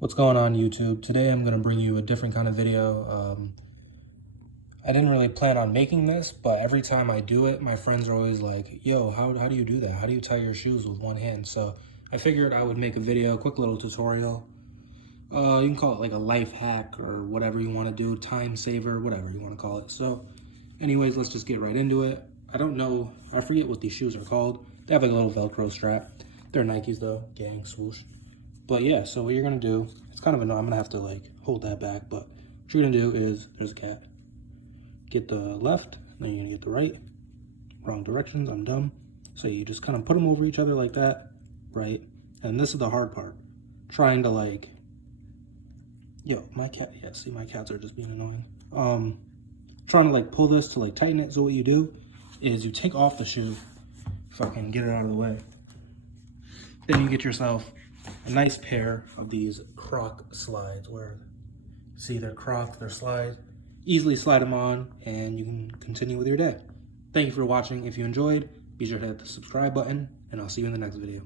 What's going on YouTube? Today I'm going to bring you a different kind of video. I didn't really plan on making this, but every time I do it, my friends are always like, yo, how do you do that? How do you tie your shoes with one hand? So I figured I would make a video, quick little tutorial. You can call it like a life hack or whatever you want to do, time saver, whatever you want to call it. So anyways, let's just get right into it. I don't know, I forget what these shoes are called. They have like a little Velcro strap. They're Nikes though, gang, swoosh. But yeah, so what you're gonna do, it's kind of annoying, I'm gonna have to like hold that back, but what you're gonna do is, there's a cat. Get the left, then you're gonna get the right. Wrong directions, I'm dumb. So you just kind of put them over each other like that, right? And this is the hard part. Trying to like, yo, my cat, yeah, see my cats are just being annoying. Trying to like pull this to like tighten it. So what you do is you take off the shoe, if I can get it out of the way. Then you get yourself a nice pair of these Croc slides where, see, they're Crocs, they're slides. Easily slide them on and you can continue with your day. Thank you for watching. If you enjoyed, be sure to hit the subscribe button and I'll see you in the next video.